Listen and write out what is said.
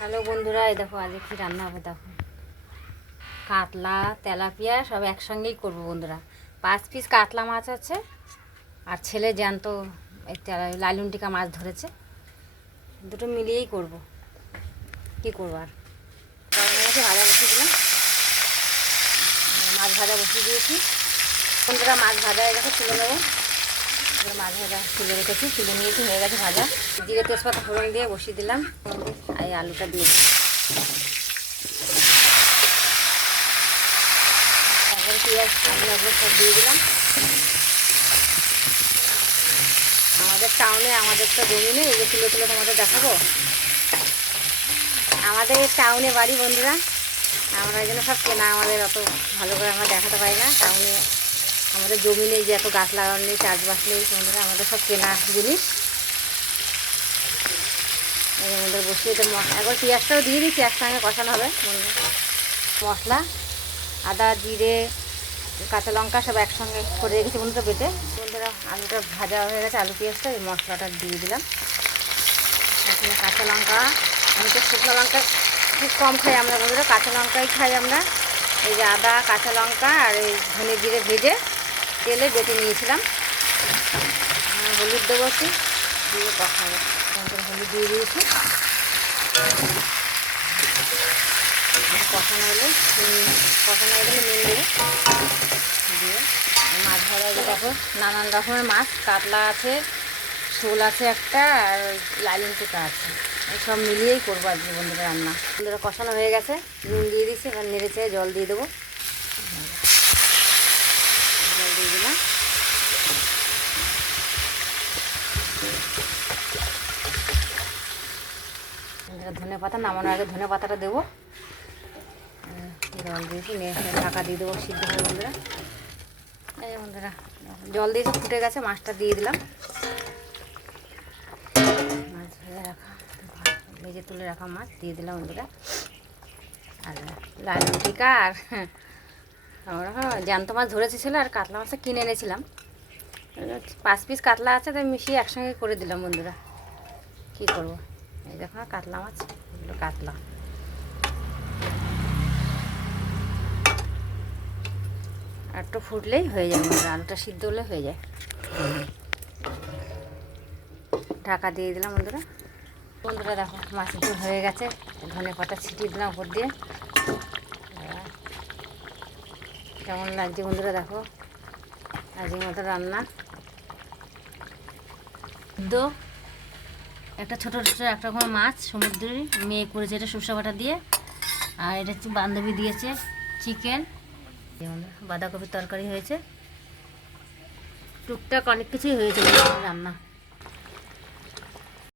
Hello বন্ধুরা, এই দেখো আজকে কি রান্না হবে। দেখো কাতলা তেলাপিয়া সব একসঙ্গেই করবো বন্ধুরা। 5 পিস কাতলা মাছ আছে আর ছেলে জ্যান্ত লালুনটিকা মাছ ধরেছে, দুটো মিলিয়েই করব। কি করবো আর ভাজা বসিয়ে দিলাম, মাছ ভাজা বসিয়ে দিয়েছি বন্ধুরা। মাছ ভাজা হয়ে গেছে, তুলে নেবো। মাছ ভাজা তুলে রেখেছি, তুলে নিয়েছি, হয়ে গেছে ভাজা। জিরে তেজপাতা ফোড়ন দিয়ে বসিয়ে দিলাম, এই আলুটা দিয়ে তারপরে পেঁয়াজ আলু সব দিয়ে দিলাম। আমাদের টাউনে আমাদের তো জমি নেই, এই যে তুলে তুলে তোমাদের দেখাবো। আমাদের টাউনে বাড়ি বন্ধুরা, আমরা এই জন্য সব কেনা, আমাদের অত ভালো করে আমরা দেখাতে পারি না। টাউনে আমাদের জমি নেই, যে এত গাছ লাগানো নেই, চাষবাস নেই বন্ধুরা, আমাদের সব কেনা জিনিস। আমাদের বসিয়ে তো একবার পেঁয়াজটাও দিয়ে দিচ্ছি, একসঙ্গে কষানো হবে বন্ধুরা। মশলা আদা জিরে কাঁচা লঙ্কা সব একসঙ্গে করে রেখেছি বন্ধুরা বেটে। বন্ধুরা আলুটা ভাজা হয়ে গেছে, আলু পেঁয়াজটা এই মশলাটা দিয়ে দিলাম। এখানে কাঁচা লঙ্কা, আমি তো শুকনো লঙ্কা খুব কম খাই আমরা বন্ধুরা, কাঁচা লঙ্কাই খাই আমরা। এই যে আদা কাঁচা লঙ্কা আর এই ধনে জিরে ভেজে তেলে বেটে নিয়েছিলাম। হলুদ দেবো একটু, দিয়ে কষাবো। হলুদ দিয়ে দিয়েছি, কষানো হলে নুন দেবো, দিয়ে মাছ ভাজা। যে দেখো নানান রকমের মাছ, কাতলা আছে, শোল আছে একটা, আর লালুনটিকা আছে, সব মিলিয়েই করবো আজকে বন্ধুরা রান্না। বন্ধুরা কষানো হয়ে গেছে, নুন দিয়ে দিচ্ছি, এবার নেড়েছে জল দিয়ে দেবো। জল দিয়ে দিলাম, ধনে পাতা নামানোর আগে ধনে পাতাটা দেবো। জল দিয়েছি, ঢাকা দিয়ে দেবো, সিদ্ধ হবে বন্ধুরা। এই বন্ধুরা জল দিয়েছি, ফুটে গেছে, মাছটা দিয়ে দিলাম। মাছ ভেজে তুলে রাখা মাছ দিয়ে দিলাম বন্ধুরা। আর লালুনটিকা আর আমরা জ্যান্ত মাছ ধরেছি ছিল, আর কাতলা মাছটা কিনে এনেছিলাম। 5 পিস কাতলা আছে, তাই মিশিয়ে একসঙ্গে করে দিলাম বন্ধুরা। কী করবো, এই দেখো কাতলা মাছ, এগুলো কাতলা। আর একটু ফুটলেই হয়ে যায় বন্ধুরা, আলুটা সিদ্ধ হলে হয়ে যায়। ঢাকা দিয়ে দিলাম বন্ধুরা। বন্ধুরা দেখো মাছ ঝোল হয়ে গেছে, ধনে পাতা ছিটিয়ে দিলাম উপর দিয়ে। কেমন লাগছে বন্ধুরা দেখো আজকের মতো রান্না। একটা ছোটো ছোটো একটা রকম মাছ সমুদ্রের মেয়ে করেছে, এটা সরষে বাটা দিয়ে। আর এটা হচ্ছে বান্ধবী দিয়েছে চিকেন, বাঁধাকপির তরকারি হয়েছে, টুকটাক অনেক কিছুই হয়েছে রান্না।